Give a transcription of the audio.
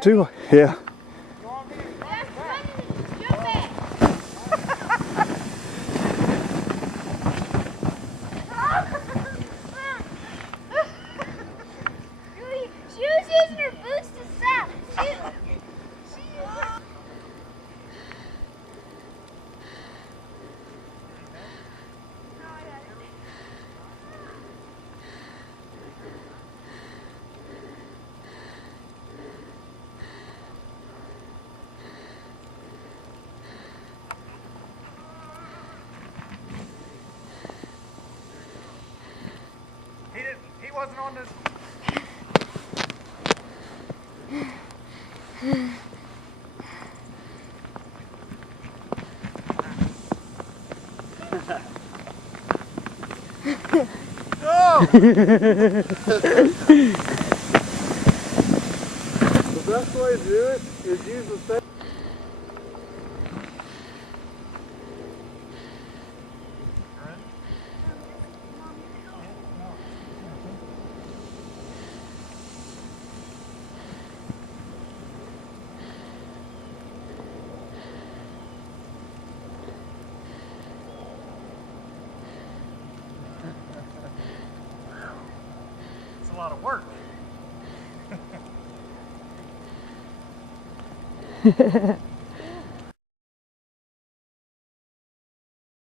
down too? Yeah. She was using her boots to stop. He wasn't on this. No! The best way to do it is use the same. It's a lot of work.